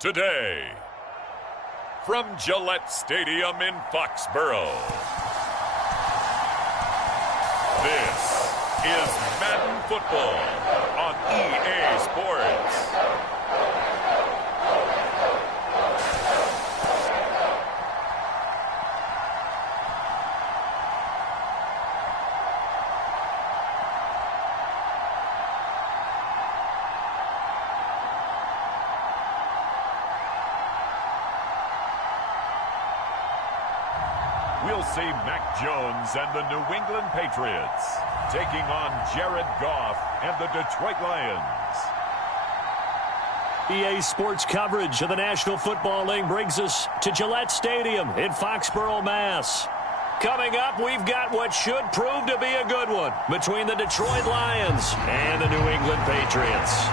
today. From Gillette Stadium in Foxborough, this is Madden Football on EA Sports. We'll see Mac Jones and the New England Patriots taking on Jared Goff and the Detroit Lions. EA Sports coverage of the National Football League brings us to Gillette Stadium in Foxborough, Mass. Coming up, we've got what should prove to be a good one between the Detroit Lions and the New England Patriots.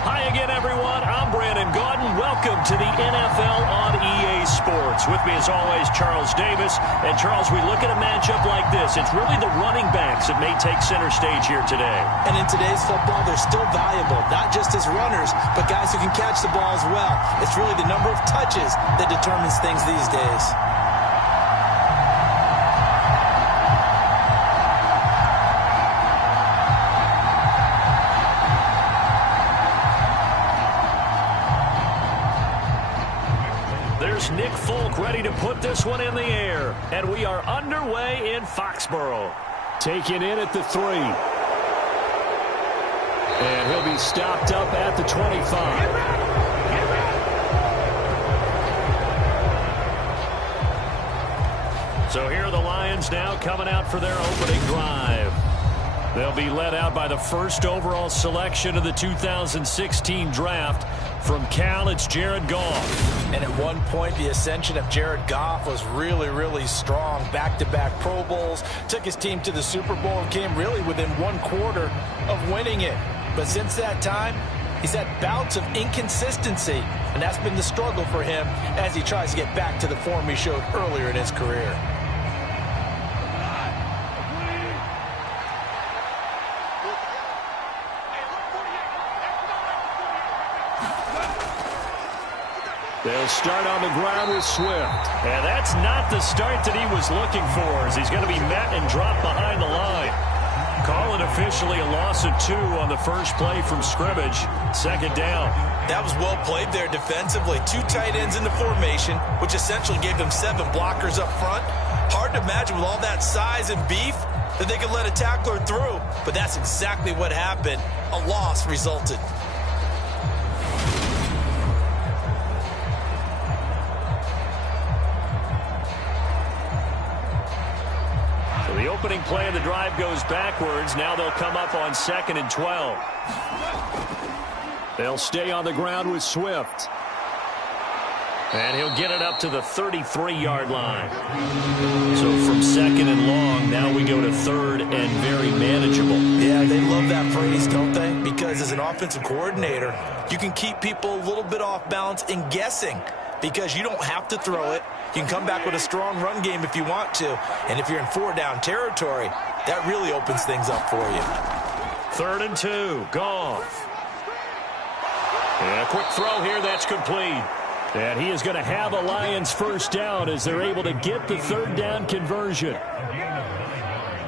Hi again, everyone. I'm Brandon Gaudin. Welcome to the NFL on EA Sports. With me, as always, Charles Davis. And, Charles, we look at a matchup like this. It's really the running backs that may take center stage here today. And in today's football, they're still valuable, not just as runners, but guys who can catch the ball as well. It's really the number of touches that determines things these days. Nick Folk ready to put this one in the air. And we are underway in Foxborough. Taken in at the 3. And he'll be stopped up at the 25. So here are the Lions now coming out for their opening drive. They'll be led out by the first overall selection of the 2016 draft. From Cal, it's Jared Goff. And at one point, the ascension of Jared Goff was really strong. Back-to-back Pro Bowls, took his team to the Super Bowl and came really within one quarter of winning it. But since that time, he's had bouts of inconsistency, and that's been the struggle for him as he tries to get back to the form he showed earlier in his career. They'll start on the ground with Swift. And that's not the start that he was looking for, as he's going to be met and dropped behind the line. Call it officially a loss of 2 on the first play from scrimmage. Second down. That was well played there defensively. 2 tight ends in the formation, which essentially gave them 7 blockers up front. Hard to imagine with all that size and beef that they could let a tackler through. But that's exactly what happened. A loss resulted. The opening play of the drive goes backwards. Now they'll come up on 2nd and 12. They'll stay on the ground with Swift. And he'll get it up to the 33-yard line. So from 2nd and long, now we go to 3rd and very manageable. Yeah, they love that phrase, don't they? Because as an offensive coordinator, you can keep people a little bit off balance and guessing, because you don't have to throw it. You can come back with a strong run game if you want to. And if you're in 4-down territory, that really opens things up for you. 3rd and 2, Goff. And a quick throw here, that's complete. And he is going to have a Lions first down as they're able to get the 3rd down conversion.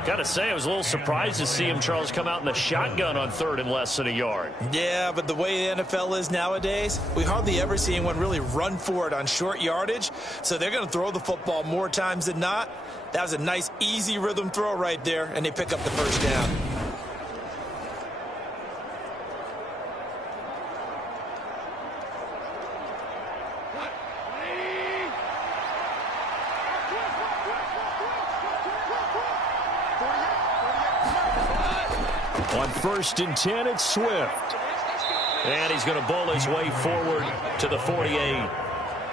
Got to say, I was a little surprised to see him, Charles, come out in the shotgun on 3rd and less than a yard. Yeah, but the way the NFL is nowadays, we hardly ever see anyone really run for it on short yardage. So they're going to throw the football more times than not. That was a nice, easy rhythm throw right there, and they pick up the first down. On 1st and 10, it's Swift. And he's going to bowl his way forward to the 48.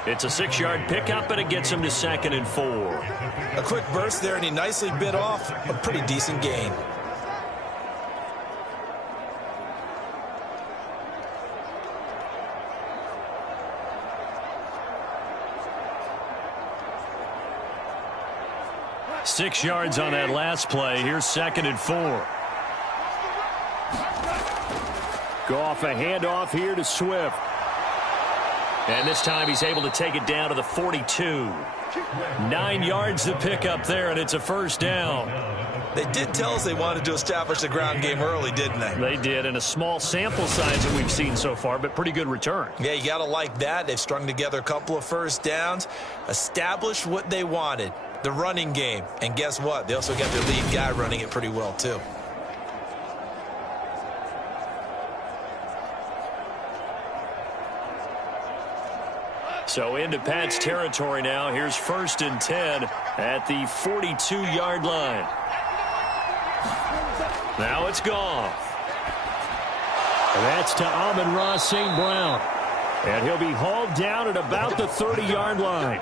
It's a 6-yard pickup, and it gets him to 2nd and 4. A quick burst there, and he nicely bit off a pretty decent gain. Six yards on that last play. Here's 2nd and 4. Goff, a handoff here to Swift. And this time he's able to take it down to the 42. 9 yards to pick up there, and it's a first down. They did tell us they wanted to establish the ground game early, didn't they? They did, in a small sample size that we've seen so far, but pretty good return. Yeah, you got to like that. They've strung together a couple of first downs, established what they wanted, the running game. And guess what? They also got their lead guy running it pretty well, too. So into Pat's territory now. Here's 1st and 10 at the 42-yard line. Now it's Goff. And that's to Amon-Ra St. Brown. And he'll be hauled down at about the 30-yard line.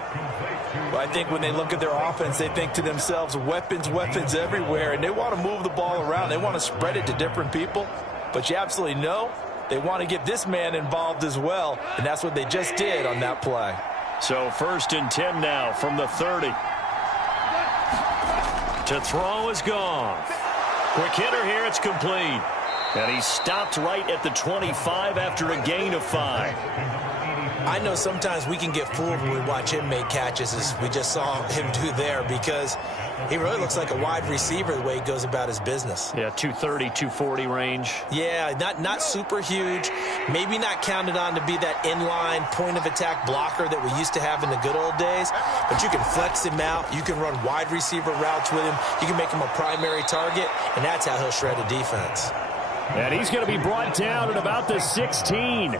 Well, I think when they look at their offense, they think to themselves, weapons, weapons everywhere. And they want to move the ball around. They want to spread it to different people. But you absolutely know they want to get this man involved as well, and that's what they just did on that play. So 1st and 10 now from the 30. To throw is Goff. Quick hitter here, it's complete. And he stopped right at the 25 after a gain of 5. I know sometimes we can get fooled when we watch him make catches, as we just saw him do there, because he really looks like a wide receiver the way he goes about his business. Yeah, 230, 240 range. Yeah, not super huge. Maybe not counted on to be that inline point-of-attack blocker that we used to have in the good old days. But you can flex him out. You can run wide receiver routes with him. You can make him a primary target, and that's how he'll shred a defense. And he's going to be brought down at about the 16.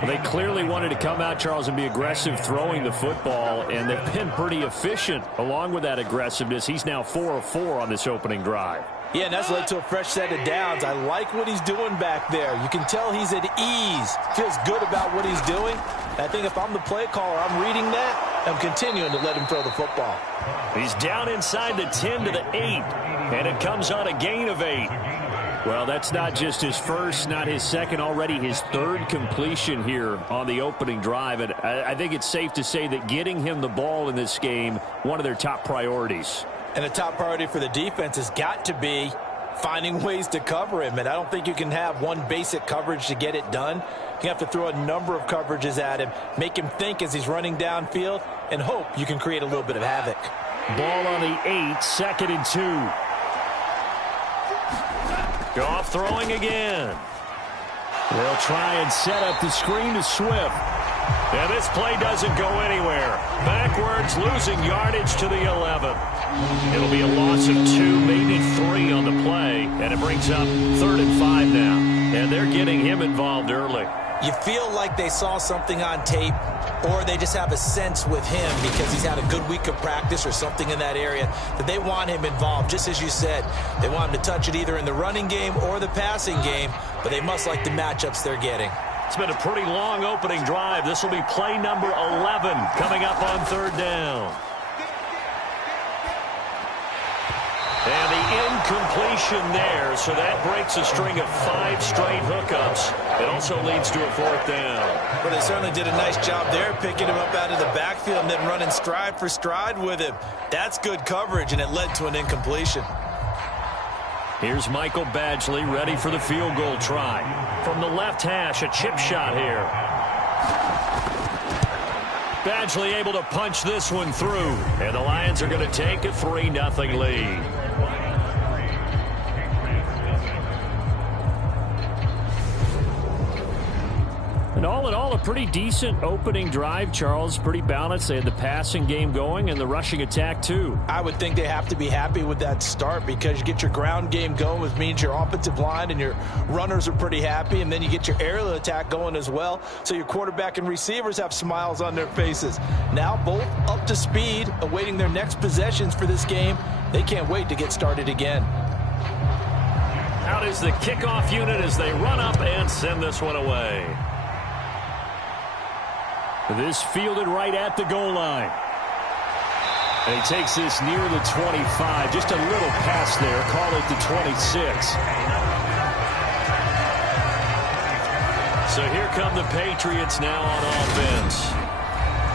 Well, they clearly wanted to come out, Charles, and be aggressive throwing the football, and they've been pretty efficient along with that aggressiveness. He's now 4 of 4 on this opening drive. Yeah, and that's led to a fresh set of downs. I like what he's doing back there. You can tell he's at ease, feels good about what he's doing. I think if I'm the play caller, I'm reading that, I'm continuing to let him throw the football. He's down inside the 10 to the 8, and it comes on a gain of 8. Well, that's not just his first, not his second, already his 3rd completion here on the opening drive. And I think it's safe to say that getting him the ball in this game, one of their top priorities. And the top priority for the defense has got to be finding ways to cover him. And I don't think you can have one basic coverage to get it done. You have to throw a number of coverages at him, make him think as he's running downfield, and hope you can create a little bit of havoc. Ball on the 8, 2nd and 2. Goff throwing again. They'll try and set up the screen to Swift. And this play doesn't go anywhere. Backwards, losing yardage to the 11. It'll be a loss of 2, maybe 3 on the play. And it brings up 3rd and 5 now. And they're getting him involved early. You feel like they saw something on tape, or they just have a sense with him because he's had a good week of practice or something in that area that they want him involved. Just as you said, they want him to touch it either in the running game or the passing game, but they must like the matchups they're getting. It's been a pretty long opening drive. This will be play number 11 coming up on 3rd down. And the incompletion there, so that breaks a string of 5 straight hookups. It also leads to a 4th down. Well, they certainly did a nice job there, picking him up out of the backfield and then running stride for stride with him. That's good coverage, and it led to an incompletion. Here's Michael Badgley ready for the field goal try. From the left hash, a chip shot here. Badgley able to punch this one through. And the Lions are going to take a 3-0 lead. And all in all, a pretty decent opening drive, Charles. Pretty balanced. They had the passing game going and the rushing attack, too. I would think they have to be happy with that start because you get your ground game going, which means your offensive line and your runners are pretty happy, and then you get your aerial attack going as well, so your quarterback and receivers have smiles on their faces. Now both up to speed, awaiting their next possessions for this game. They can't wait to get started again. Out is the kickoff unit as they run up and send this one away. This fielded right at the goal line. And he takes this near the 25. Just a little pass there. Call it the 26. So here come the Patriots now on offense.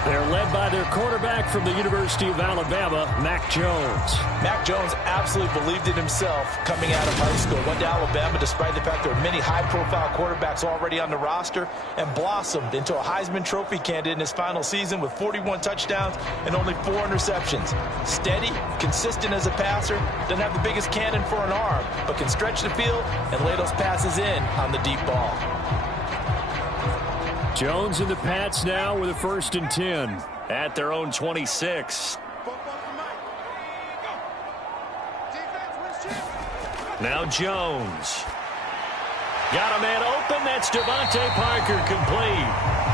They're led by their quarterback from the University of Alabama, Mac Jones. Mac Jones absolutely believed in himself coming out of high school. Went to Alabama despite the fact there were many high-profile quarterbacks already on the roster, and blossomed into a Heisman Trophy candidate in his final season with 41 touchdowns and only 4 interceptions. Steady, consistent as a passer, doesn't have the biggest cannon for an arm, but can stretch the field and lay those passes in on the deep ball. Jones and the Pats now with a 1st and 10 at their own 26. Now Jones. Got a man open. That's Devontae Parker, complete.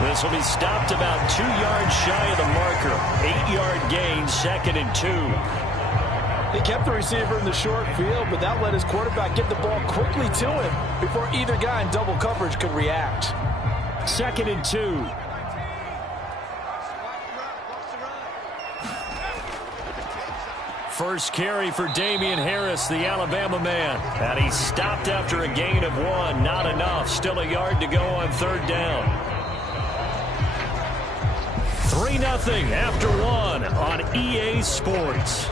This will be stopped about 2 yards shy of the marker. 8-yard gain, 2nd and 2. He kept the receiver in the short field, but that let his quarterback get the ball quickly to him before either guy in double coverage could react. 2nd and 2. First carry for Damian Harris, the Alabama man. And he's stopped after a gain of 1. Not enough. Still a yard to go on 3rd down. 3-0 after 1 on EA Sports.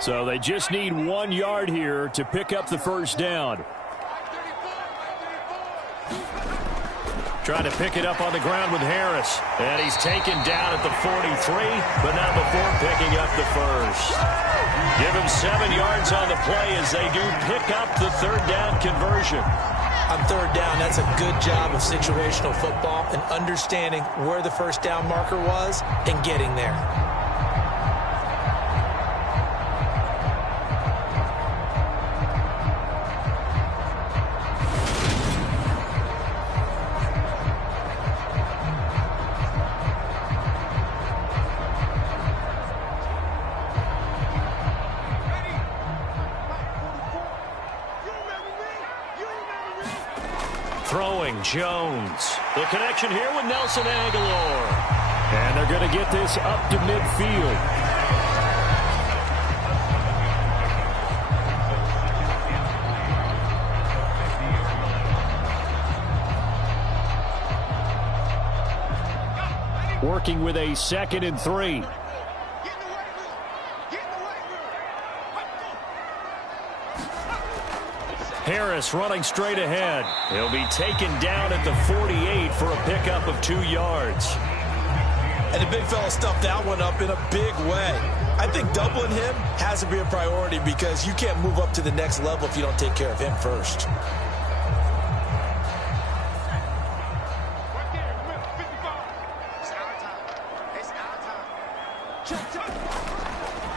So they just need 1 yard here to pick up the 1st down. Trying to pick it up on the ground with Harris. And he's taken down at the 43, but not before picking up the 1st. Give him 7 yards on the play as they do pick up the 3rd down conversion. On 3rd down, that's a good job of situational football and understanding where the 1st down marker was and getting there. Throwing Jones. The connection here with Nelson Aguilar. And they're going to get this up to midfield. Working with a 2nd and 3. Harris running straight ahead. He'll be taken down at the 48 for a pickup of 2 yards. And the big fella stuffed that one up in a big way. I think doubling him has to be a priority because you can't move up to the next level if you don't take care of him first.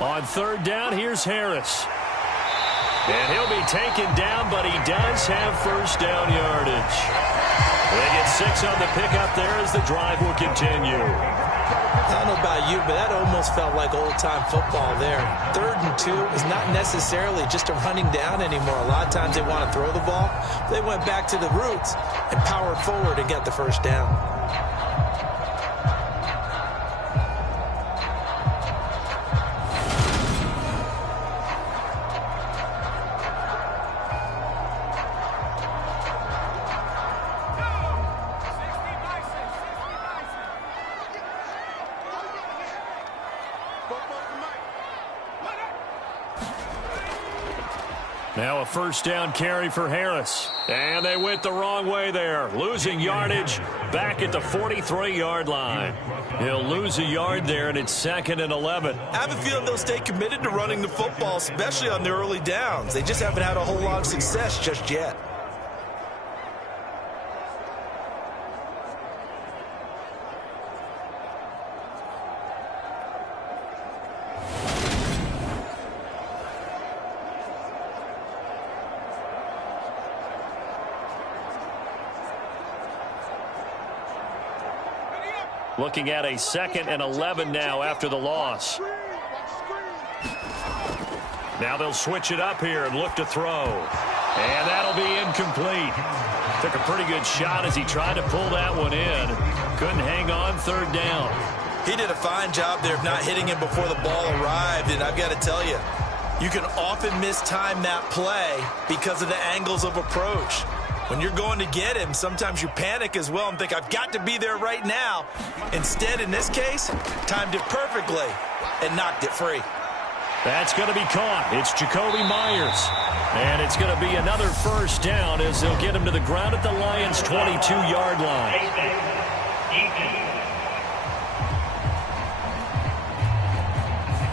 On 3rd down, here's Harris. And he'll be taken down, but he does have 1st down yardage. They get 6 on the pickup there as the drive will continue. I don't know about you, but that almost felt like old-time football there. 3rd and 2 is not necessarily just a running down anymore. A lot of times they want to throw the ball. They went back to the roots and powered forward and got the 1st down. Now a 1st down carry for Harris. And they went the wrong way there. Losing yardage back at the 43-yard line. He'll lose a yard there, and it's 2nd and 11. I have a feeling they'll stay committed to running the football, especially on the early downs. They just haven't had a whole lot of success just yet. Looking at a 2nd and 11 now after the loss. Now they'll switch it up here and look to throw. And that'll be incomplete. Took a pretty good shot as he tried to pull that one in. Couldn't hang on third down. He did a fine job there of not hitting him before the ball arrived, and I've got to tell you, you can often mistime that play because of the angles of approach. When you're going to get him, sometimes you panic as well and think, I've got to be there right now. Instead, in this case, timed it perfectly and knocked it free. That's going to be caught. It's Jacoby Myers. And it's going to be another first down as they'll get him to the ground at the Lions' 22-yard line.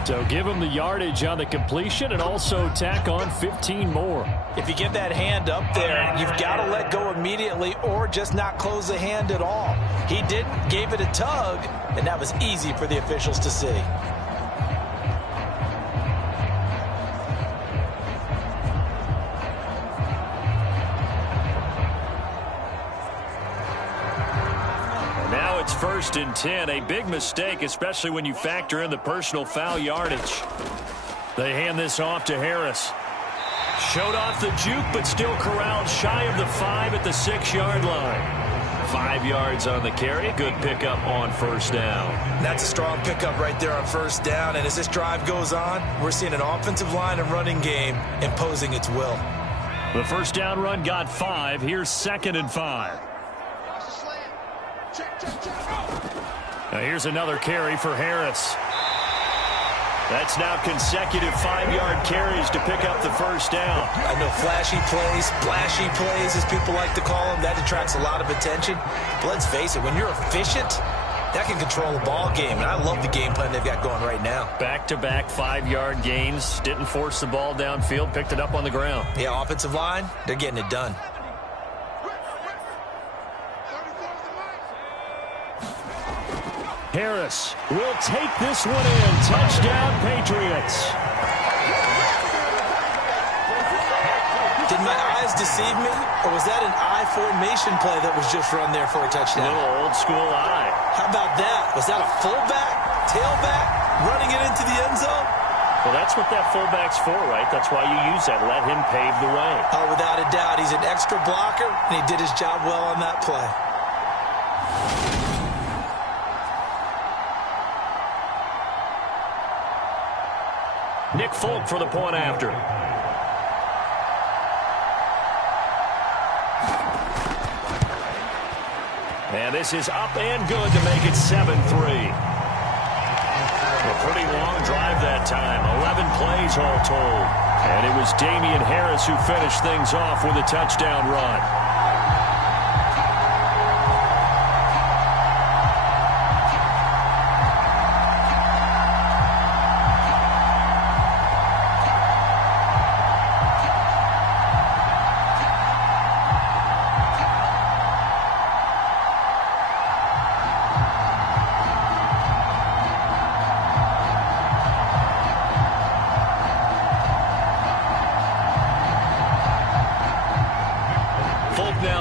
So give him the yardage on the completion and also tack on 15 more. If you get that hand up there, you've got to let go immediately or just not close the hand at all. He didn't, gave it a tug, and that was easy for the officials to see. It's 1st and 10, a big mistake, especially when you factor in the personal foul yardage. They hand this off to Harris. Showed off the juke, but still corralled shy of the 5 at the 6-yard line. 5 yards on the carry. Good pickup on first down. That's a strong pickup right there on first down. And as this drive goes on, we're seeing an offensive line and running game imposing its will. The first down run got 5. Here's 2nd and 5. Now here's another carry for Harris. That's now consecutive 5-yard carries to pick up the first down. I know flashy plays, splashy plays, as people like to call them, that attracts a lot of attention. But let's face it, when you're efficient, that can control a ball game. And I love the game plan they've got going right now. Back-to-back 5-yard gains. Didn't force the ball downfield, picked it up on the ground. Yeah, offensive line, they're getting it done. Harris will take this one in. Touchdown, Patriots. Did my eyes deceive me, or was that an I formation play that was just run there for a touchdown? A little old school eye. How about that? Was that a fullback, tailback, running it into the end zone? Well, that's what that fullback's for, right? That's why you use that. Let him pave the way. Oh, without a doubt. He's an extra blocker, and he did his job well on that play. Nick Folk for the point after. And this is up and good to make it 7-3. A pretty long drive that time. 11 plays all told. And it was Damian Harris who finished things off with a touchdown run.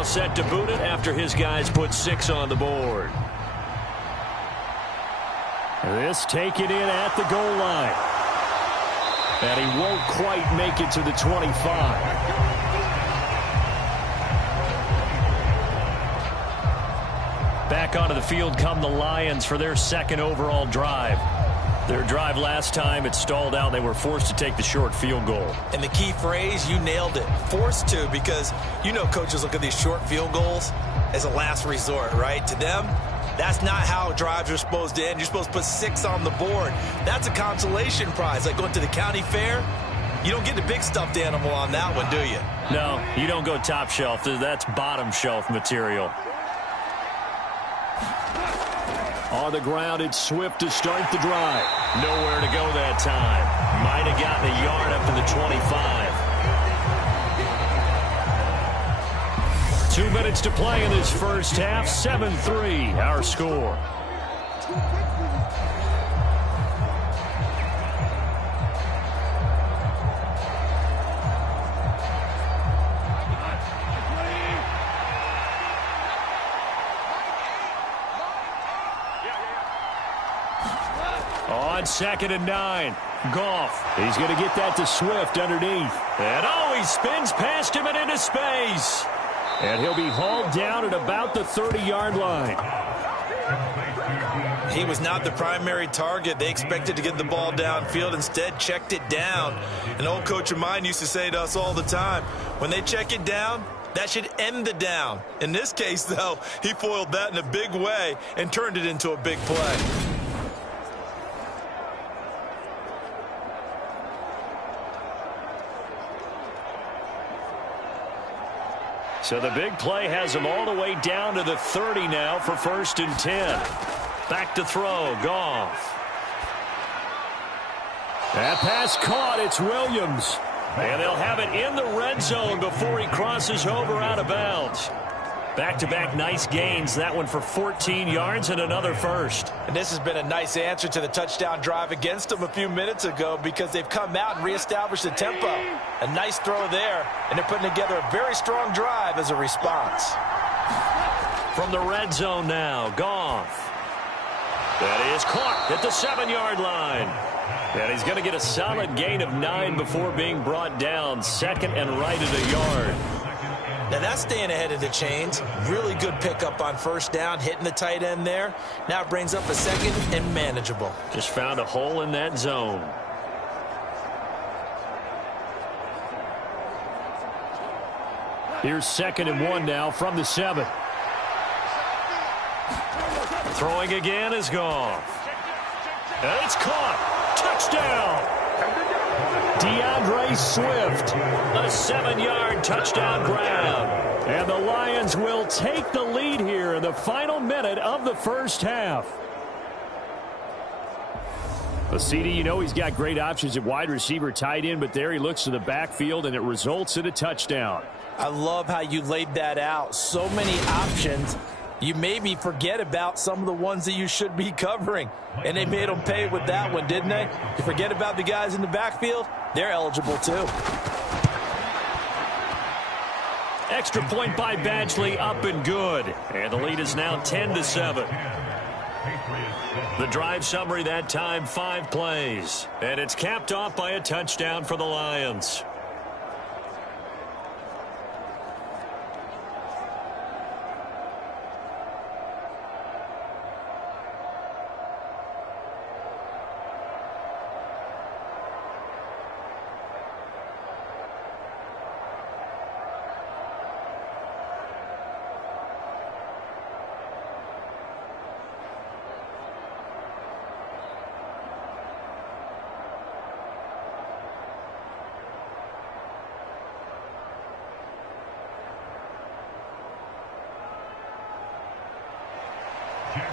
Set to boot it after his guys put 6 on the board. This taken in at the goal line. And he won't quite make it to the 25. Back onto the field come the Lions for their 2nd overall drive. Their drive last time, it stalled out. They were forced to take the short field goal. And the key phrase, you nailed it. Forced to, because you know coaches look at these short field goals as a last resort, right? To them, that's not how drives are supposed to end. You're supposed to put 6 on the board. That's a consolation prize. Like going to the county fair, you don't get the big stuffed animal on that one, do you? No, you don't go top shelf. That's bottom shelf material. On the ground, it's Swift to start the drive. Nowhere to go that time. Might have gotten a yard up to the 25. 2 minutes to play in this first half. 7-3, our score. On 2nd and 9. Goff. He's going to get that to Swift underneath. And he spins past him and into space. And he'll be hauled down at about the 30-yard line. He was not the primary target. They expected to get the ball downfield. Instead, checked it down. An old coach of mine used to say to us all the time, when they check it down, that should end the down. In this case, though, he foiled that in a big way and turned it into a big play. So the big play has him all the way down to the 30 now for 1st and 10. Back to throw, Goff. That pass caught, it's Williams. And they'll have it in the red zone before he crosses over out of bounds. Back-to-back nice gains, that one for 14 yards and another first. And this has been a nice answer to the touchdown drive against them a few minutes ago because they've come out and reestablished the tempo. A nice throw there, and they're putting together a very strong drive as a response. From the red zone now, Goff. That is caught at the 7-yard line. And he's going to get a solid gain of 9 before being brought down. 2nd and right at a yard. Now that's staying ahead of the chains. Really good pickup on 1st down, hitting the tight end there. Now it brings up a 2nd and manageable. Just found a hole in that zone. Here's 2nd and 1 now from the 7. Throwing again is Goff. And it's caught. Touchdown. DeAndre Swift. A 7-yard touchdown grab. And the Lions will take the lead here in the final minute of the first half. Well, CD, you know he's got great options at wide receiver, tight end, but there he looks to the backfield, and it results in a touchdown. I love how you laid that out. So many options. You maybe forget about some of the ones that you should be covering. And they made them pay with that one, didn't they? You forget about the guys in the backfield, they're eligible too. Extra point by Badgley, up and good. And the lead is now 10-7. The drive summary that time, 5 plays. And it's capped off by a touchdown for the Lions.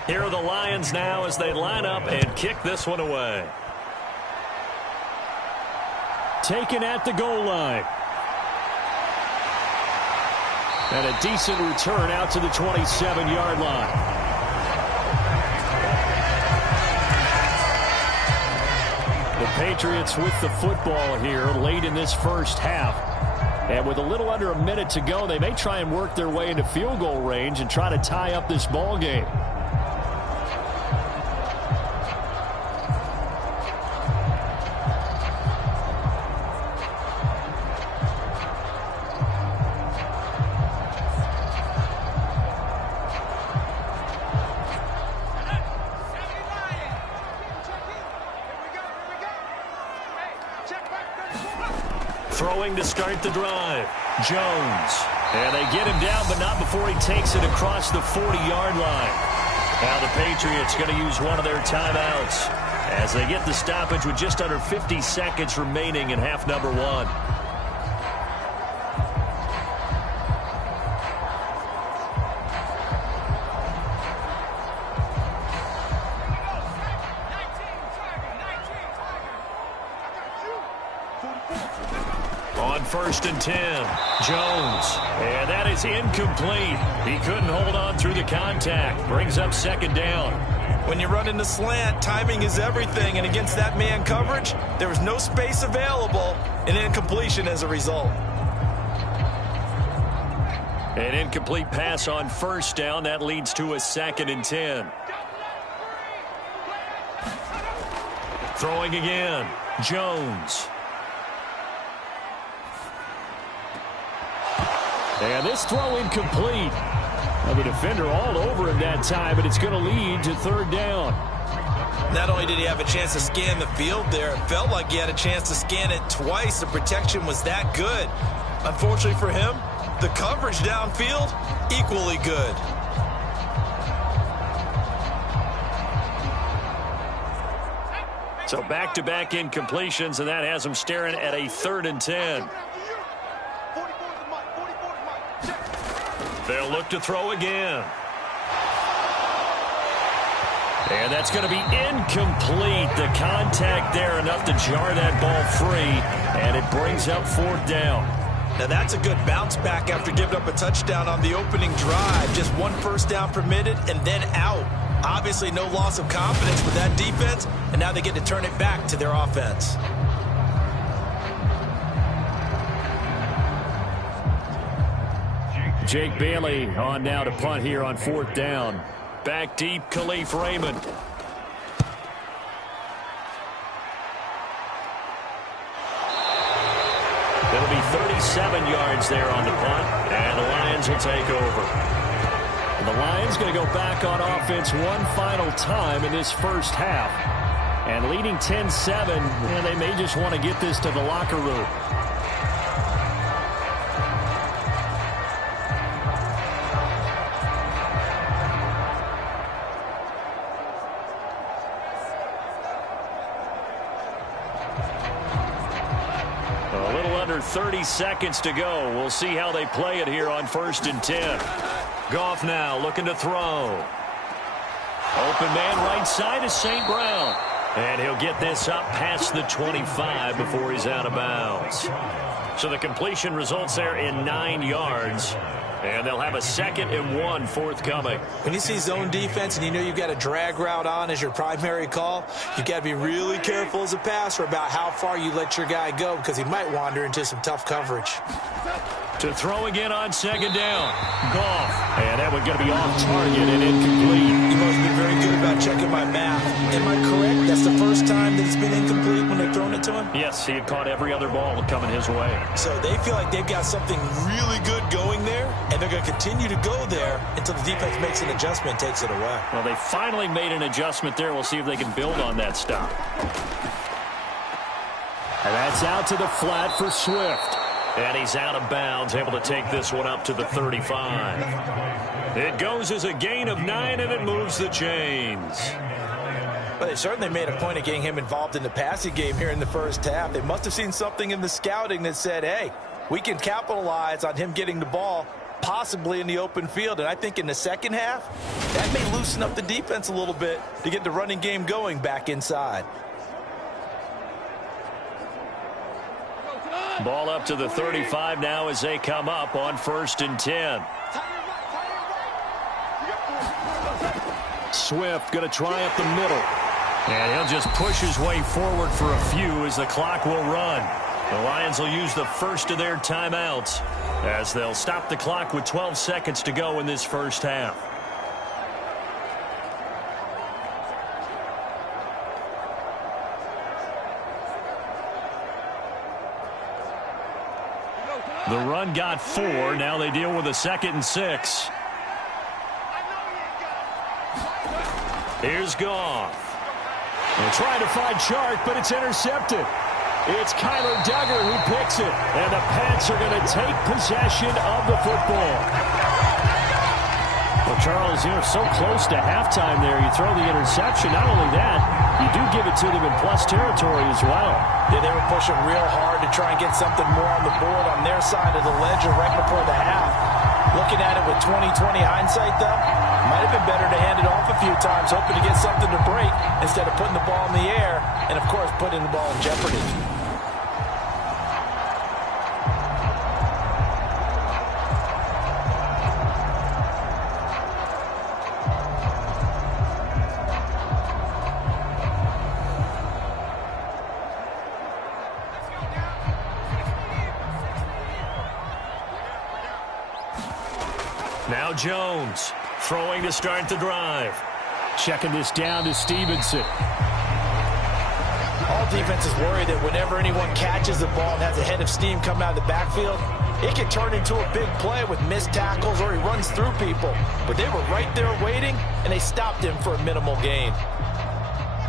Here are the Lions now as they line up and kick this one away. Taken at the goal line. And a decent return out to the 27-yard line. The Patriots with the football here late in this first half. And with a little under a minute to go, they may try and work their way into field goal range and try to tie up this ball game. Throwing to start the drive. Jones. And they get him down, but not before he takes it across the 40-yard line. Now the Patriots going to use one of their timeouts as they get the stoppage with just under 50 seconds remaining in half number 1. On 1st and 10, Jones. And that is incomplete. He couldn't hold on through the contact. Brings up 2nd down. When you run in the slant, timing is everything. And against that man coverage, there was no space available. And incompletion as a result. An incomplete pass on 1st down. That leads to a 2nd and 10. Throwing again. Jones. And this throw incomplete. Now the defender all over him that time, but it's going to lead to third down. Not only did he have a chance to scan the field there, it felt like he had a chance to scan it twice. The protection was that good. Unfortunately for him, the coverage downfield, equally good. So back-to-back incompletions, and that has him staring at a 3rd and 10. They'll look to throw again. And that's going to be incomplete. The contact there enough to jar that ball free, and it brings up 4th down. Now that's a good bounce back after giving up a touchdown on the opening drive. Just 1 first down permitted and then out. Obviously no loss of confidence with that defense, and now they get to turn it back to their offense. Jake Bailey on now to punt here on 4th down. Back deep, Khalif Raymond. It'll be 37 yards there on the punt, and the Lions will take over. And the Lions going to go back on offense one final time in this first half. And leading 10-7, and they may just want to get this to the locker room. A little under 30 seconds to go. We'll see how they play it here on 1st and 10. Goff now looking to throw. Open man right side is St. Brown. And he'll get this up past the 25 before he's out of bounds. So the completion results there in 9 yards. And they'll have a 2nd and 1 forthcoming. When you see zone defense and you know you've got a drag route on as your primary call, you've got to be really careful as a passer about how far you let your guy go because he might wander into some tough coverage. To throw again on 2nd down. Goff. And that one's going to be off target and incomplete. You've always been very good about checking my math. Am I correct? That's the first time that it's been incomplete when they've thrown it to him? Yes, he had caught every other ball coming his way. So they feel like they've got something really good going there, and they're going to continue to go there until the defense makes an adjustment and takes it away. Well, they finally made an adjustment there. We'll see if they can build on that stop. And that's out to the flat for Swift. And he's out of bounds, able to take this one up to the 35. It goes as a gain of 9, and it moves the chains. Well, they certainly made a point of getting him involved in the passing game here in the first half. They must have seen something in the scouting that said, hey, we can capitalize on him getting the ball possibly in the open field. And I think in the second half, that may loosen up the defense a little bit to get the running game going back inside. Ball up to the 35 now as they come up on 1st and 10. Swift going to try up the middle. And he'll just push his way forward for a few as the clock will run. The Lions will use the first of their timeouts as they'll stop the clock with 12 seconds to go in this first half. The run got 4. Now they deal with a 2nd and 6. Here's Goff. They're trying to find Chark, but it's intercepted. It's Kyler Duggar who picks it. And the Pats are going to take possession of the football. Well, Charles, you're so close to halftime there. You throw the interception. Not only that, you do give it to them in plus territory as well. Yeah, they were pushing real hard to try and get something more on the board on their side of the ledger right before the half. Looking at it with 20/20 hindsight, though, might have been better to hand it off a few times, hoping to get something to break instead of putting the ball in the air and, of course, putting the ball in jeopardy. Now Jones throwing to start the drive. Checking this down to Stevenson. All defenses worry that whenever anyone catches the ball and has a head of steam come out of the backfield, it can turn into a big play with missed tackles or he runs through people. But they were right there waiting, and they stopped him for a minimal gain.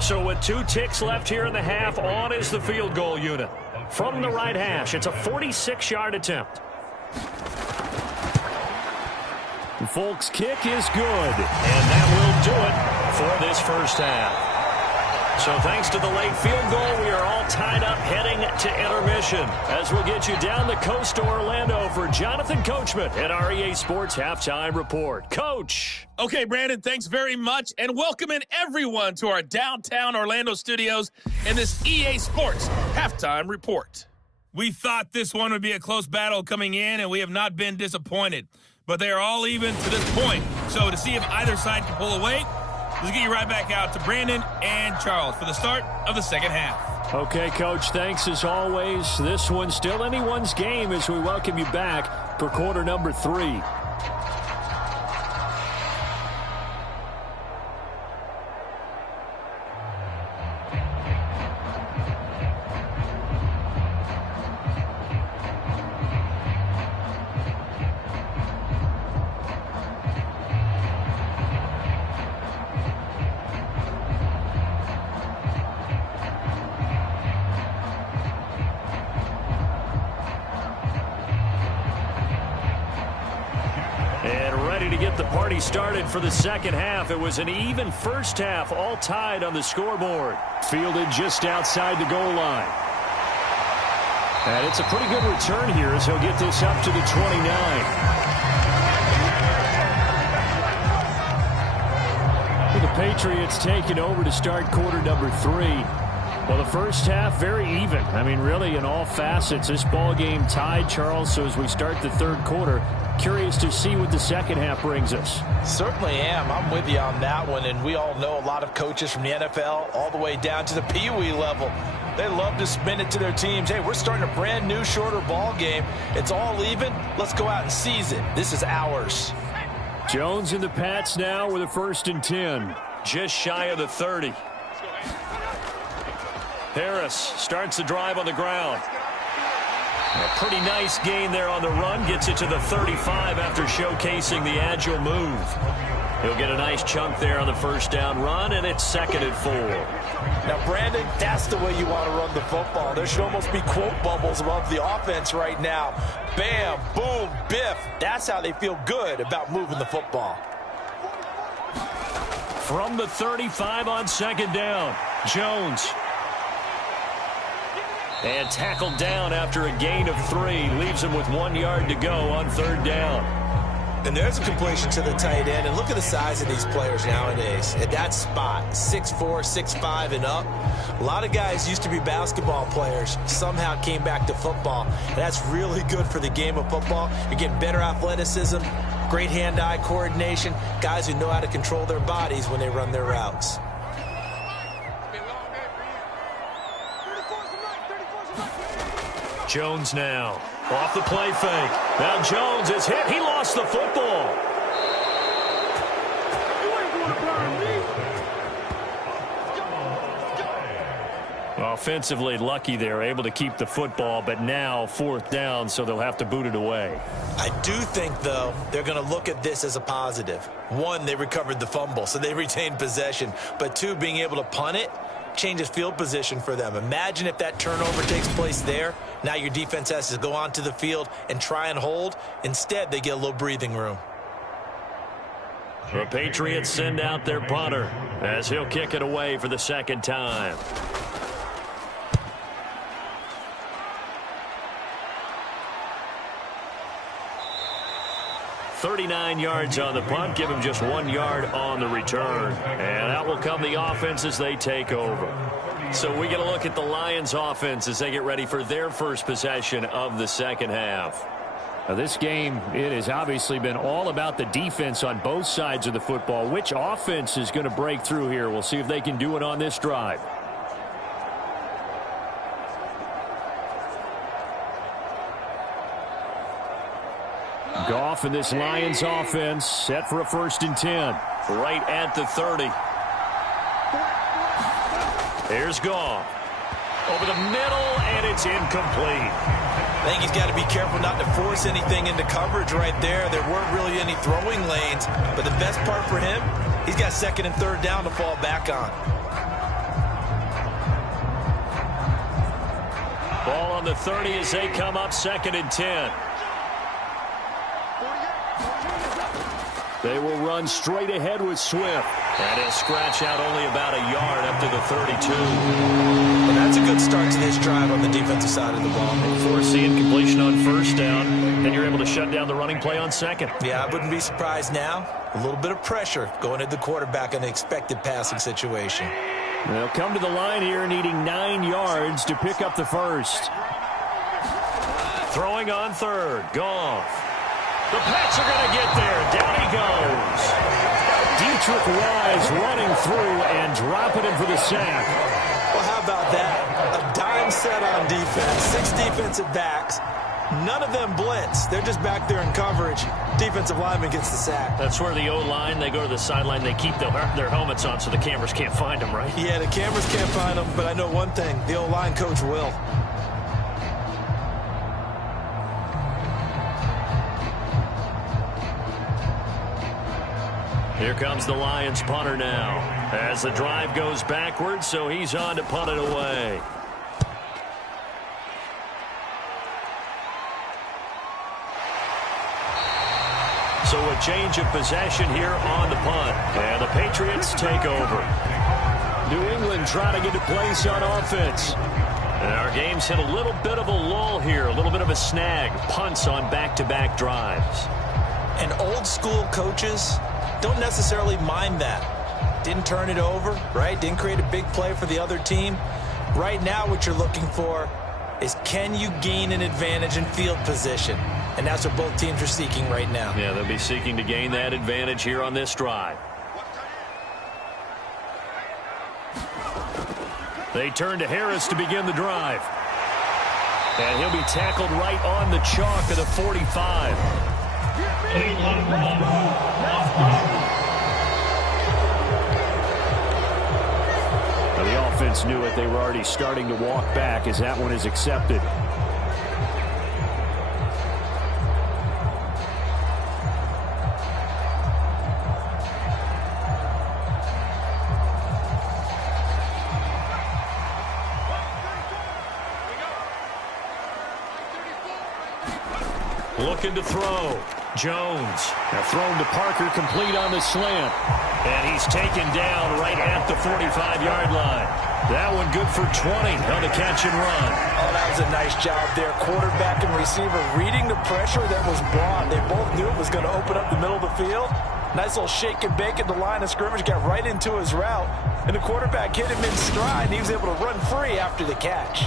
So with 2 ticks left here in the half, on is the field goal unit. From the right hash, it's a 46-yard attempt. Folk's kick is good, and that will do it for this first half. So thanks to the late field goal, we are all tied up heading to intermission, as we'll get you down the coast to Orlando for Jonathan Coachman at our EA Sports Halftime Report. Coach. Okay, Brandon, thanks very much, and welcoming everyone to our downtown Orlando studios in this EA Sports Halftime Report. We thought this one would be a close battle coming in, and we have not been disappointed. But they are all even to this point. So to see if either side can pull away, let's get you right back out to Brandon and Charles for the start of the second half. Okay, Coach, thanks as always. This one's still anyone's game as we welcome you back for quarter number 3. Started for the second half. It was an even first half, all tied on the scoreboard. Fielded just outside the goal line. And it's a pretty good return here as he'll get this up to the 29. With the Patriots taking over to start quarter number 3. Well, the first half, very even. I mean, really, in all facets, this ball game tied, Charles. So as we start the third quarter, curious to see what the second half brings us. Certainly am. I'm with you on that one, and we all know a lot of coaches from the NFL all the way down to the Pee-wee level. They love to spin it to their teams. Hey, we're starting a brand new, shorter ball game. It's all even. Let's go out and seize it. This is ours. Jones and the Pats now with a 1st and 10. Just shy of the 30. Harris starts the drive on the ground. A pretty nice gain there on the run. Gets it to the 35 after showcasing the agile move. He'll get a nice chunk there on the first down run, and it's 2nd and 4. Now, Brandon, that's the way you want to run the football. There should almost be quote bubbles above the offense right now. Bam, boom, biff. That's how they feel good about moving the football. From the 35 on 2nd down, Jones. And tackled down after a gain of 3. Leaves him with 1 yard to go on 3rd down. And there's a completion to the tight end. And look at the size of these players nowadays. At that spot, 6'4", 6'5", and up. A lot of guys used to be basketball players. Somehow came back to football. And that's really good for the game of football. You're getting better athleticism, great hand-eye coordination, guys who know how to control their bodies when they run their routes. Jones now off the play fake. Now Jones is hit. He lost the football. Offensively lucky they're able to keep the football, but now 4th down, so they'll have to boot it away. I do think, though, they're going to look at this as a positive. 1, they recovered the fumble, so they retained possession. But 2, being able to punt it changes field position for them. Imagine if that turnover takes place there. Now your defense has to go onto the field and try and hold. Instead, they get a little breathing room. The Patriots send out their punter as he'll kick it away for the 2nd time. $39 yards on the punt, give him just 1 yard on the return. And out will come the offense as they take over. So we get a look at the Lions offense as they get ready for their first possession of the second half. Now this game, it has obviously been all about the defense on both sides of the football. Which offense is going to break through here? We'll see if they can do it on this drive. Goff and this Lions offense set for a 1st and 10. Right at the 30. Here's Goff. over the middle, and it's incomplete. I think he's got to be careful not to force anything into coverage right there. There weren't really any throwing lanes, but the best part for him, he's got second and third down to fall back on. Ball on the 30 as they come up 2nd and 10. They will run straight ahead with Swift. And he'll scratch out only about a yard up to the 32. Well, that's a good start to this drive on the defensive side of the ball. Force the incompletion on 1st down, and you're able to shut down the running play on 2nd. Yeah, I wouldn't be surprised now. A little bit of pressure going at the quarterback in the expected passing situation. They'll come to the line here needing 9 yards to pick up the first. Throwing on 3rd. Goff. The Pats are going to get there. Down he goes. Dietrich Wise running through and dropping him for the sack. Well, how about that? A dime set on defense. 6 defensive backs. None of them blitz. They're just back there in coverage. Defensive lineman gets the sack. That's where the O-line, they go to the sideline, they keep their helmets on so the cameras can't find them, right? Yeah, the cameras can't find them, but I know one thing. The O-line coach will. Here comes the Lions punter now. As the drive goes backwards, so he's on to punt it away. So a change of possession here on the punt. And the Patriots take over. New England trying to get a place on offense. And our game's hit a little bit of a lull here, a little bit of a snag. Punts on back-to-back drives. And old school coaches don't necessarily mind that. Didn't turn it over, right? Didn't create a big play for the other team. Right now what you're looking for is, can you gain an advantage in field position? And that's what both teams are seeking right now. Yeah, they'll be seeking to gain that advantage here on this drive. They turn to Harris to begin the drive. And he'll be tackled right on the chalk of the 45. Now the offense knew it. They were already starting to walk back as that one is accepted. Looking to throw. Jones. Now thrown to Parker, complete on the slant. And he's taken down right at the 45-yard line. That one good for 20 on the catch and run. Oh, that was a nice job there. Quarterback and receiver reading the pressure that was brought. They both knew it was going to open up the middle of the field. Nice little shake and bake at the line of scrimmage. Got right into his route. And the quarterback hit him in stride, and he was able to run free after the catch.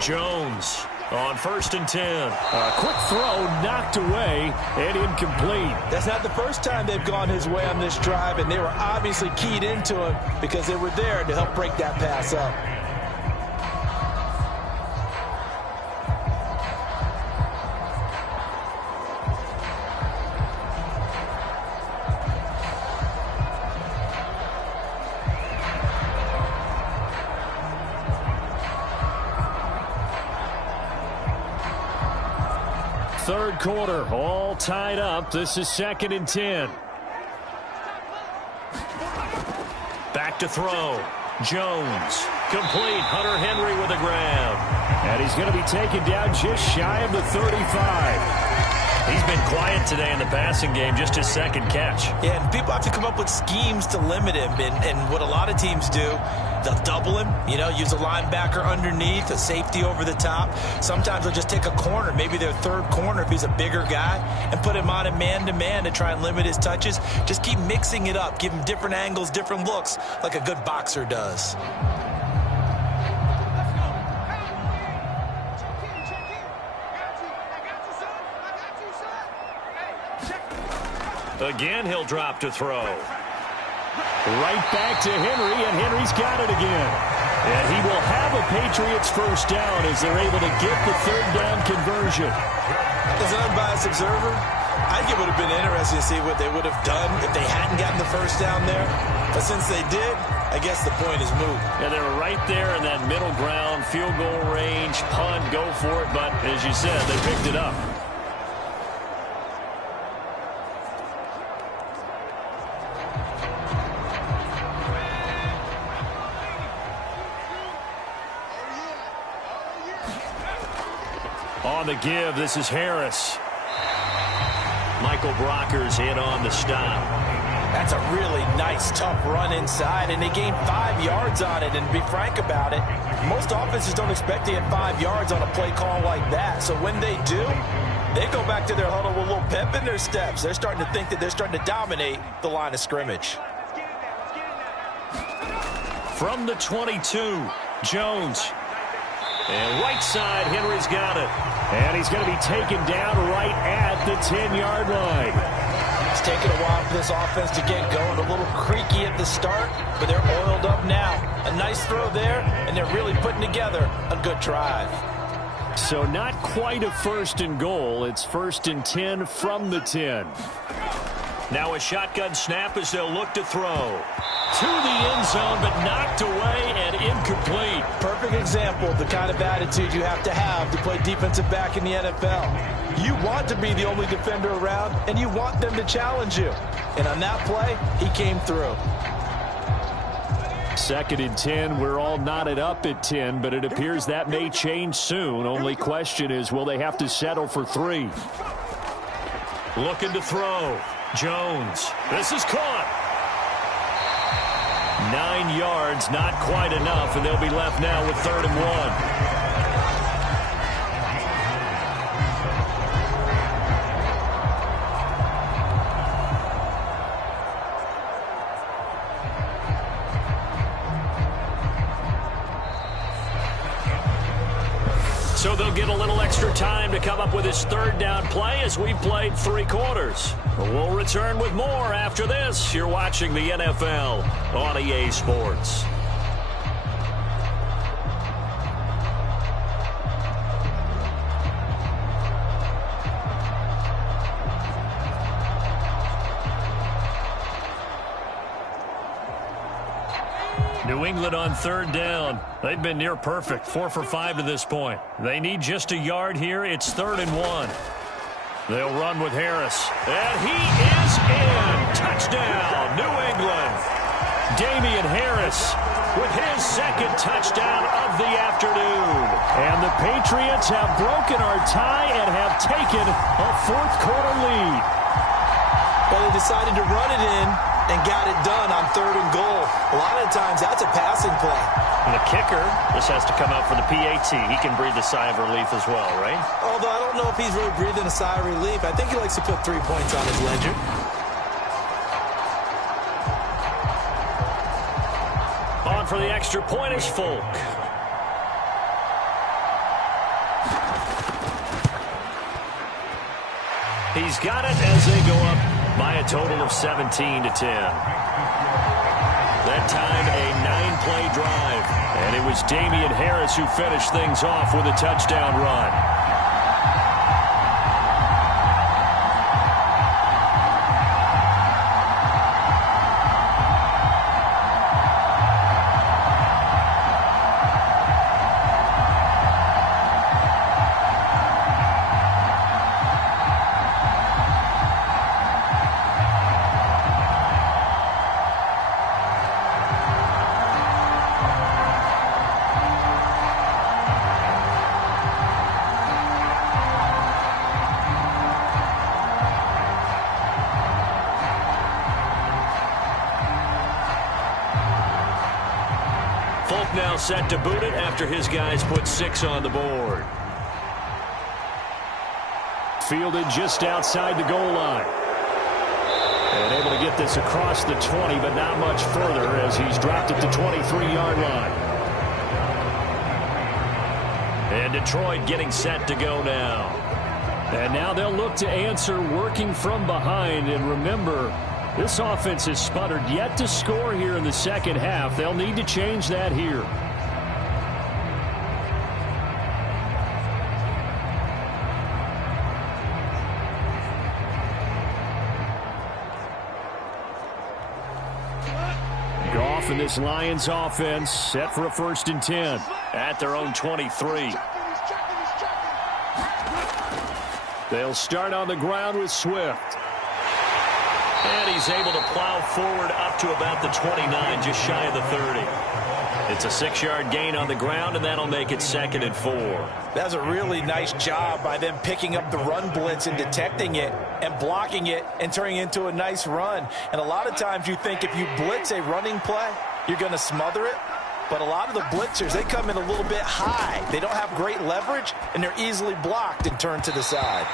Jones on 1st and 10. A quick throw knocked away and incomplete. That's not the first time they've gone his way on this drive, and they were obviously keyed into him because they were there to help break that pass up. Third quarter, all tied up. This is 2nd and 10. Back to throw. Jones. Complete. Hunter Henry with a grab. And he's going to be taken down just shy of the 35. He's been quiet today in the passing game, just his 2nd catch. Yeah, and people have to come up with schemes to limit him. And what a lot of teams do, they'll double him, use a linebacker underneath, a safety over the top. Sometimes they'll just take a corner, maybe their third corner if he's a bigger guy, and put him on a man-to-man to try and limit his touches. Just keep mixing it up, give him different angles, different looks, like a good boxer does. Again, he'll drop to throw. Right back to Henry, and Henry's got it again. And he will have a Patriots first down as they're able to get the third down conversion. As an unbiased observer, I think it would have been interesting to see what they would have done if they hadn't gotten the first down there. But since they did, I guess the point is moot. Yeah, they were right there in that middle ground, field goal range, punt, go for it. But as you said, they picked it up. On the give, this is Harris. Michael Brocker's hit on the stop. That's a really nice, tough run inside, and they gained 5 yards on it. And to be frank about it, most offenses don't expect to get 5 yards on a play call like that. So when they do, they go back to their huddle with a little pep in their steps. They're starting to think that they're starting to dominate the line of scrimmage. From the 22, Jones. And right side, Henry's got it. And he's going to be taken down right at the 10-yard line. It's taken a while for this offense to get going. A little creaky at the start, but they're oiled up now. A nice throw there, and they're really putting together a good drive. So not quite a first and goal. It's 1st and 10 from the 10. Now a shotgun snap as they'll look to throw. To the end zone, but knocked away and incomplete. Perfect example of the kind of attitude you have to play defensive back in the NFL. You want to be the only defender around, and you want them to challenge you. And on that play, he came through. 2nd and 10. We're all knotted up at 10, but it appears that may change soon. Only question is, will they have to settle for 3? Looking to throw. Jones. This is caught. 9 yards, not quite enough, and they'll be left now with 3rd and 1. So they'll get a little extra time to come up with his 3rd down play as we've played 3 quarters. We'll return with more after this. You're watching the NFL on EA Sports. New England on 3rd down. They've been near perfect, 4 for 5 to this point. They need just a yard here. It's 3rd and 1. They'll run with Harris. And he is in. Touchdown, New England. Damian Harris with his 2nd touchdown of the afternoon. And the Patriots have broken our tie and have taken a 4th quarter lead. Well, they decided to run it in and got it done on 3rd and goal. A lot of times, that's a passing play. And the kicker, this has to come out for the PAT. He can breathe a sigh of relief as well, right? Although I don't know if he's really breathing a sigh of relief. I think he likes to put 3 points on his ledger. On for the extra point is Folk. He's got it as they go up by a total of 17 to 10. That time a 9-play drive. And it was Damian Harris who finished things off with a touchdown run. Now set to boot it after his guys put 6 on the board. Fielded just outside the goal line. And able to get this across the 20, but not much further as he's dropped it to 23-yard line. And Detroit getting set to go now. And now they'll look to answer working from behind. And remember, this offense has sputtered yet to score here in the second half. They'll need to change that here. Goff and this Lions offense set for a 1st and 10 at their own 23. They'll start on the ground with Swift. And he's able to plow forward up to about the 29, just shy of the 30. It's a 6-yard gain on the ground, and that'll make it 2nd and 4. That's a really nice job by them picking up the run blitz and detecting it and blocking it and turning it into a nice run. And a lot of times you think if you blitz a running play, you're going to smother it. But a lot of the blitzers, they come in a little bit high. They don't have great leverage, and they're easily blocked and turned to the side.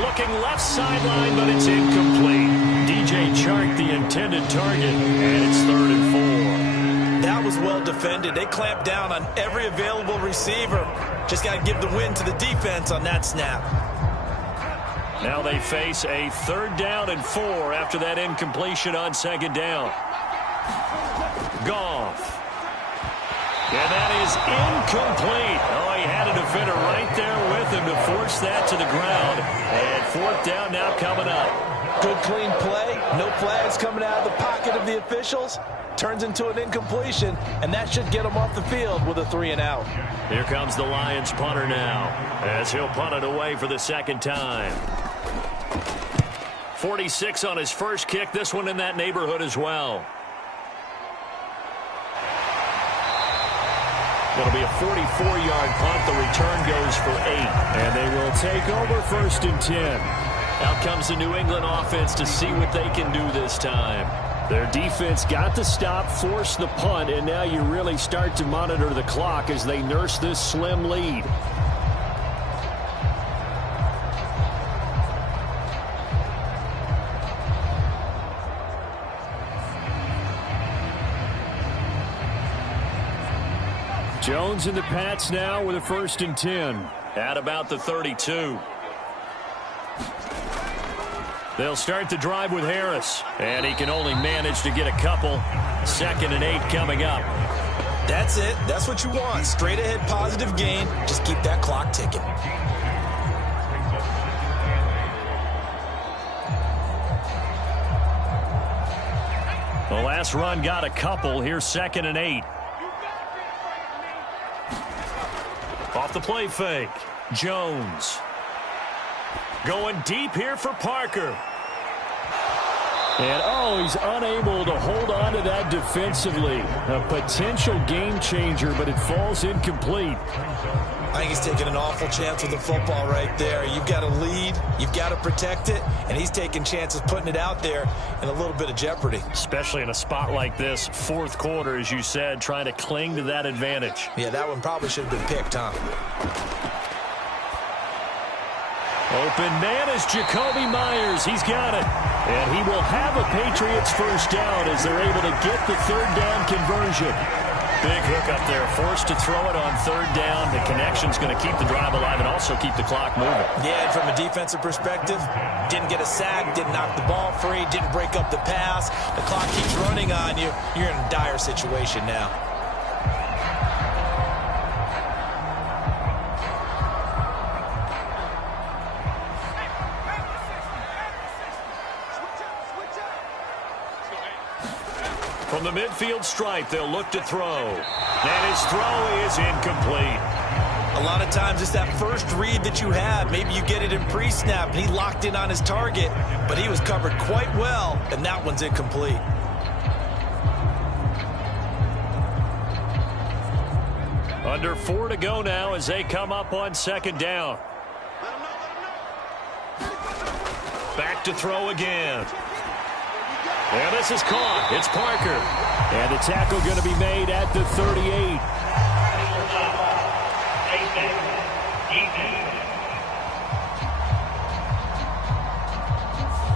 Looking left sideline, but it's incomplete. DJ Chark, the intended target, and it's 3rd and 4. That was well defended. They clamped down on every available receiver. Just got to give the win to the defense on that snap. Now they face a 3rd down and 4 after that incompletion on 2nd down. Goff. And that is incomplete. Oh, he had a defender right there with him to force that to the ground. And 4th down now coming up. Good clean play. No flags coming out of the pocket of the officials. Turns into an incompletion, and that should get him off the field with a 3-and-out. Here comes the Lions punter now as he'll punt it away for the 2nd time. 46 on his first kick. This one in that neighborhood as well. It'll be a 44-yard punt. The return goes for 8. And they will take over 1st and 10. Out comes the New England offense to see what they can do this time. Their defense got the stop, forced the punt, and now you really start to monitor the clock as they nurse this slim lead. Jones and the Pats now with a 1st and 10 at about the 32. They'll start the drive with Harris, and he can only manage to get a couple. 2nd and 8 coming up. That's it. That's what you want. Straight ahead positive gain. Just keep that clock ticking. The last run got a couple. Here's 2nd and 8. Off the play fake. Jones. Going deep here for Parker. And, oh, he's unable to hold on to that defensively. A potential game changer, but it falls incomplete. I think he's taking an awful chance with the football right there. You've got to lead. You've got to protect it. And he's taking chances putting it out there in a little bit of jeopardy. Especially in a spot like this, 4th quarter, as you said, trying to cling to that advantage. Yeah, that one probably should have been picked, huh? Open man is Jacoby Myers. He's got it. And he will have a Patriots 1st down as they're able to get the 3rd down conversion. Big hook up there. Forced to throw it on 3rd down. The connection's going to keep the drive alive and also keep the clock moving. Yeah, and from a defensive perspective, didn't get a sack, didn't knock the ball free, didn't break up the pass. The clock keeps running on you. You're in a dire situation now. From the midfield stripe, they'll look to throw. And his throw is incomplete. A lot of times it's that first read that you have. Maybe you get it in pre-snap, and he locked in on his target, but he was covered quite well, and that one's incomplete. Under 4 to go now as they come up on 2nd down. Back to throw again. And this is caught. It's Parker. And the tackle going to be made at the 38.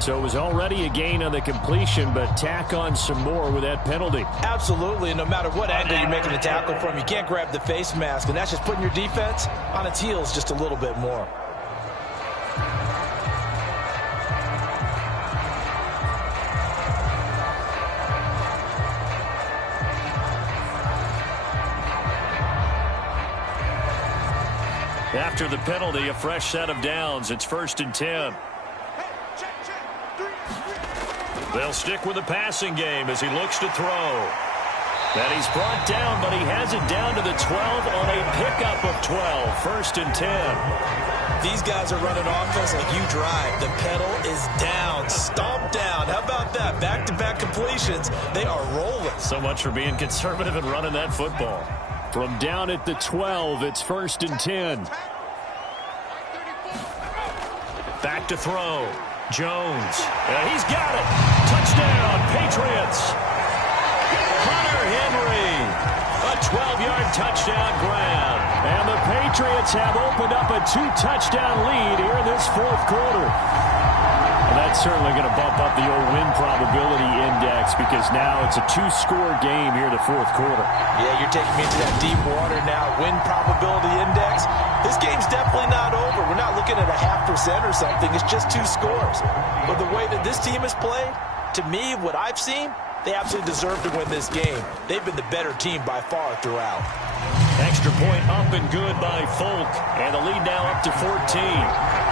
So it was already a gain on the completion, but tack on some more with that penalty. Absolutely, and no matter what angle you're making the tackle from, you can't grab the face mask, and that's just putting your defense on its heels just a little bit more. After the penalty, a fresh set of downs. It's 1st and 10. They'll stick with the passing game as he looks to throw. Then he's brought down, but he has it down to the 12 on a pickup of 12. First and 10. These guys are running offense like you drive. The pedal is down, stomped down. How about that? Back-to-back completions. They are rolling. So much for being conservative and running that football. From down at the 12, it's first and 10. Back to throw. Jones. He's got it. Touchdown, Patriots. Hunter Henry. A 12-yard touchdown grab. And the Patriots have opened up a 2-touchdown lead here in this fourth quarter. And that's certainly going to bump up the old win probability index because now it's a 2-score game here in the fourth quarter. Yeah, you're taking me into that deep water now. Win probability index. This game's definitely not over. We're not looking at a 0.5% or something. It's just 2 scores. But the way that this team has played, to me, what I've seen, they absolutely deserve to win this game. They've been the better team by far throughout. Extra point up and good by Folk. And the lead now up to 14.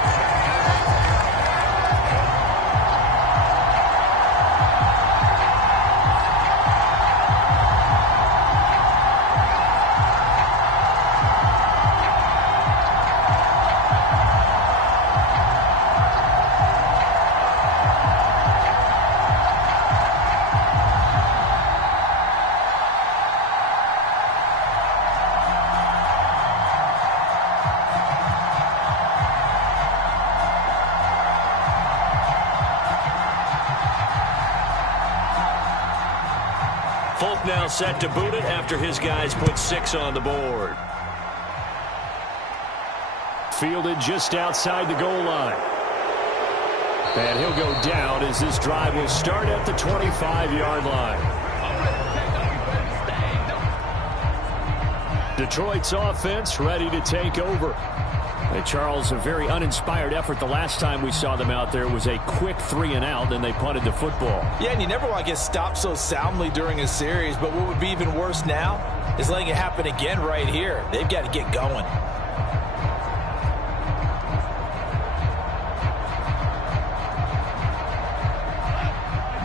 Folk now set to boot it after his guys put 6 on the board. Fielded just outside the goal line. And he'll go down as this drive will start at the 25-yard line. Detroit's offense ready to take over. And Charles, a very uninspired effort. The last time we saw them out there was a quick 3-and-out, and they punted the football. Yeah, and you never want to get stopped so soundly during a series, but what would be even worse now is letting it happen again right here. They've got to get going.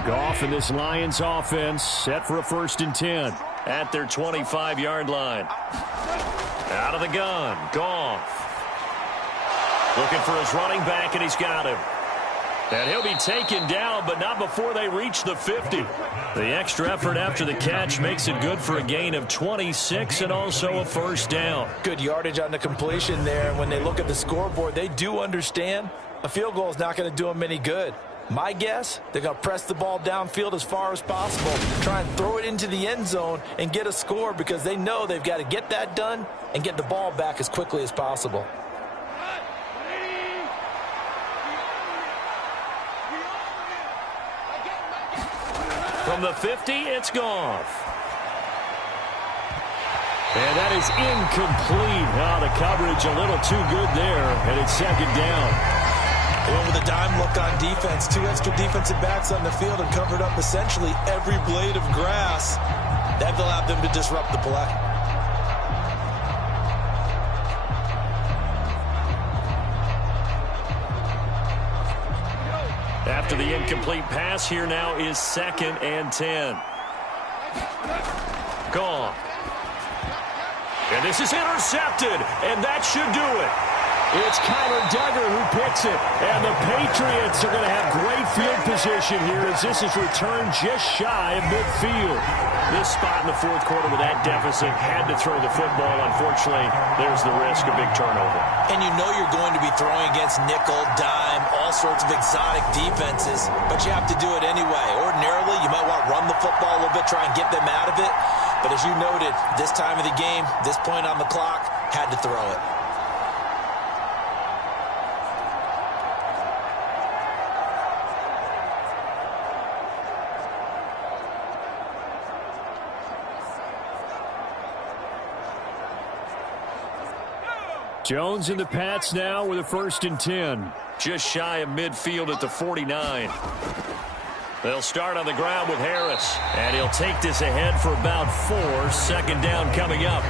Goff and this Lions offense set for a first and 10 at their 25-yard line. Out of the gun, Goff. Looking for his running back, and he's got him. And he'll be taken down, but not before they reach the 50. The extra effort after the catch makes it good for a gain of 26 and also a first down. Good yardage on the completion there. And when they look at the scoreboard, they do understand a field goal is not going to do them any good. My guess, they're going to press the ball downfield as far as possible, try and throw it into the end zone and get a score because they know they've got to get that done and get the ball back as quickly as possible. From the 50, it's Goff. And that is incomplete. Oh, the coverage a little too good there, and it's second down. They went with a dime look on defense. 2 extra defensive backs on the field and covered up essentially every blade of grass. That allowed them to disrupt the play. After the incomplete pass, here now is second and 10. Goff. And this is intercepted, and that should do it. It's Kyler Duggar who picks it, and the Patriots are going to have great field position here as this is returned just shy of midfield. This spot in the fourth quarter with that deficit had to throw the football. Unfortunately, there's the risk of big turnover. And you know you're going to be throwing against nickel, dime, all sorts of exotic defenses, but you have to do it anyway. Ordinarily, you might want to run the football a little bit, try and get them out of it. But as you noted, this time of the game, this point on the clock, had to throw it. Jones and the Pats now with a first and 10. Just shy of midfield at the 49. They'll start on the ground with Harris. And he'll take this ahead for about 4. Second down coming up.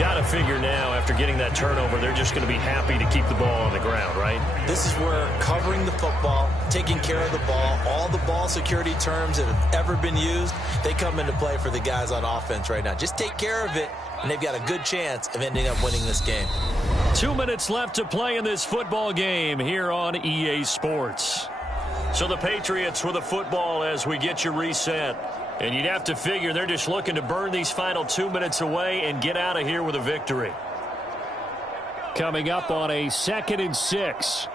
Got to figure now, after getting that turnover, they're just going to be happy to keep the ball on the ground, right? This is where covering the football, taking care of the ball, all the ball security terms that have ever been used, they come into play for the guys on offense right now. Just take care of it, and they've got a good chance of ending up winning this game. 2 minutes left to play in this football game here on EA Sports. So the Patriots with the football as we get you reset. And you'd have to figure they're just looking to burn these final 2 minutes away and get out of here with a victory. Coming up on a 2nd and 6.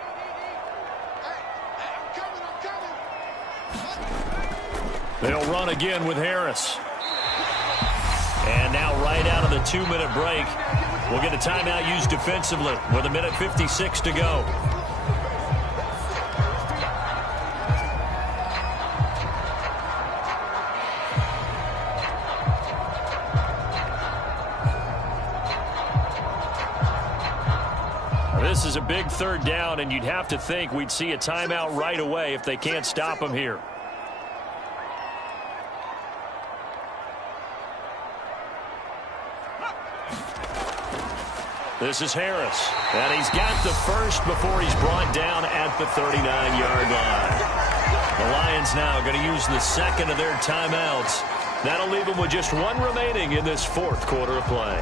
They'll run again with Harris. And now right out of the 2-minute break, we'll get a timeout used defensively with 1:56 to go. This is a big 3rd down, and you'd have to think we'd see a timeout right away if they can't stop him here. This is Harris, and he's got the first before he's brought down at the 39-yard line. The Lions now going to use the 2nd of their timeouts. That'll leave them with just 1 remaining in this 4th quarter of play.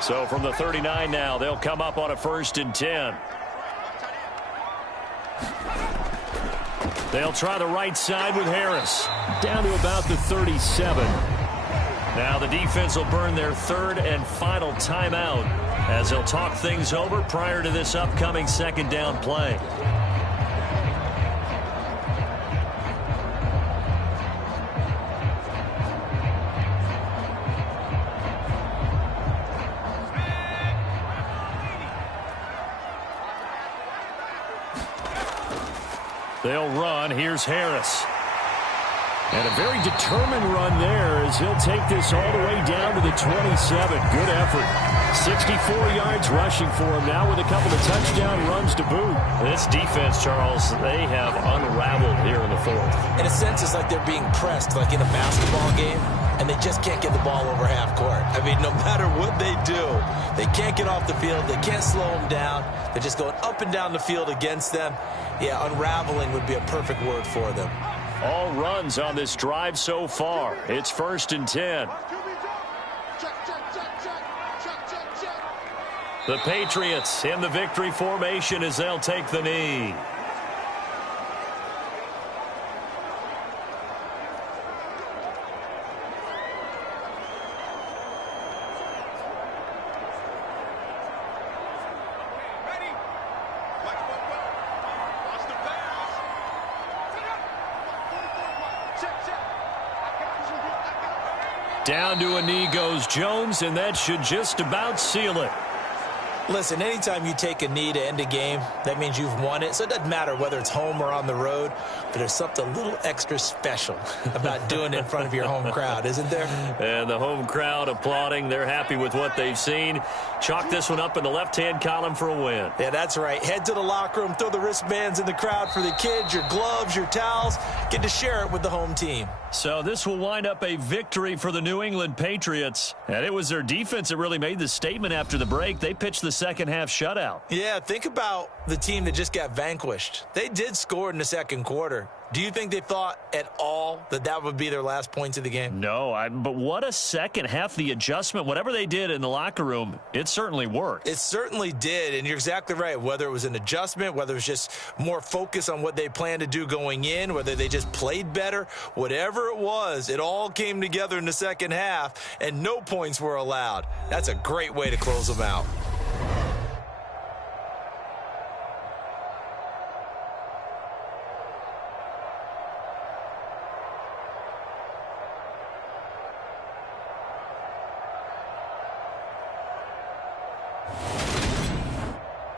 So from the 39 now, they'll come up on a 1st and 10. They'll try the right side with Harris. Down to about the 37. Now the defense will burn their 3rd and final timeout as they'll talk things over prior to this upcoming 2nd down play. They'll run. Here's Harris. And a very determined run there as he'll take this all the way down to the 27. Good effort. 64 yards rushing for him now with a couple of touchdown runs to boot. This defense, Charles, they have unraveled here in the 4th. In a sense, it's like they're being pressed like in a basketball game, and they just can't get the ball over half court. I mean, no matter what they do, they can't get off the field. They can't slow them down. They're just going up and down the field against them. Yeah, unraveling would be a perfect word for them. All runs on this drive so far. It's 1st and 10. The Patriots in the victory formation as they'll take the knee. Down to a knee goes Jones, and that should just about seal it. Listen, anytime you take a knee to end a game, that means you've won it. So it doesn't matter whether it's home or on the road, but there's something a little extra special about doing it in front of your home crowd, isn't there? And the home crowd applauding. They're happy with what they've seen. Chalk this one up in the left-hand column for a win. Yeah, that's right. Head to the locker room, throw the wristbands in the crowd for the kids, your gloves, your towels. Get to share it with the home team. So this will wind up a victory for the New England Patriots. And it was their defense that really made the statement after the break. They pitched the second half shutout. Yeah, think about the team that just got vanquished. They did score in the 2nd quarter. Do you think they thought at all that that would be their last points of the game? No, but what a second half. The adjustment, whatever they did in the locker room, it certainly worked. It certainly did, and you're exactly right. Whether it was an adjustment, whether it was just more focus on what they planned to do going in, whether they just played better, whatever it was, it all came together in the second half, and no points were allowed. That's a great way to close them out.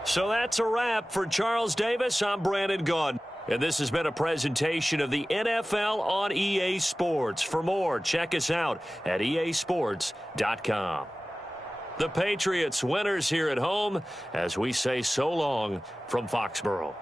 So that's a wrap for Charles Davis. I'm Brandon Gaudin. And this has been a presentation of the NFL on EA Sports. For more, check us out at easports.com. The Patriots winners here at home as we say so long from Foxborough.